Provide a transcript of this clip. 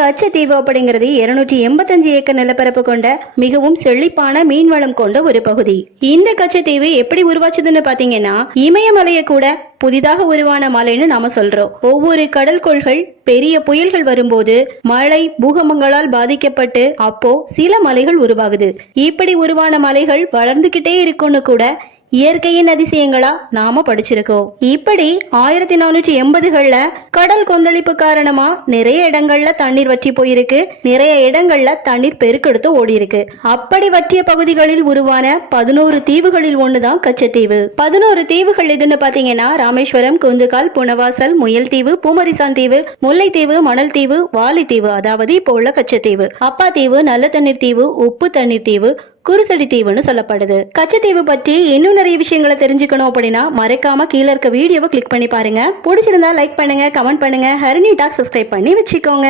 கச்சத்தீவு அப்படிங்கிறது 285 ஏக்கர் நிலப்பரப்பு கொண்ட மிகவும் செழிப்பான மீன்வளம் கொண்ட ஒரு பகுதி. இந்த கச்சத்தீவு எப்படி உருவாச்சதுன்னு பாத்தீங்கன்னா, இமயமலையை கூட புதிதாக உருவான மலைன்னு நாம சொல்றோம். ஒவ்வொரு கடல் கொள்கள் பெரிய புயல்கள் வரும்போது மழை பூகம்பங்களால் பாதிக்கப்பட்டு அப்போ சில மலைகள் உருவாகுது. இப்படி உருவான மலைகள் வளர்ந்துகிட்டே இருக்குன்னு கூட இயற்கையின் அதிசயங்களா நாம படிச்சிருக்கோம். இப்படி 1480கள்ல கடல் கொந்தளிப்பு காரணமா நிறைய இடங்கள்ல தண்ணீர் வற்றி போயிருக்கு. நிறைய இடங்கள்ல தண்ணீர் பெருக்கெடுத்து ஓடி இருக்கு. அப்படி வற்றிய பகுதிகளில் உருவான 11 தீவுகளில் ஒண்ணுதான் கச்சத்தீவு. 11 தீவுகள் எதுன்னு பாத்தீங்கன்னா, ராமேஸ்வரம், குந்துகால், புனவாசல், முயல் தீவு, பூமரிசான் தீவு, முல்லைத்தீவு, மணல் தீவு, வாலித்தீவு, அதாவது இப்போ உள்ள கச்சத்தீவு, அப்பா தீவு, நல்ல தண்ணீர் தீவு, உப்பு தண்ணீர் தீவு, குருசடி தீவுன்னு சொல்லப்படுது. கச்சத்தீவு பற்றி இன்னும் நிறைய விஷயங்களை தெரிஞ்சுக்கணும் அப்படின்னா மறக்காம கீழே இருக்க வீடியோவை கிளிக் பண்ணி பாருங்க. பிடிச்சிருந்தா லைக் பண்ணுங்க, கமெண்ட் பண்ணுங்க, ஹரிணி டாக் சப்ஸ்கிரைப் பண்ணி வச்சுக்கோங்க.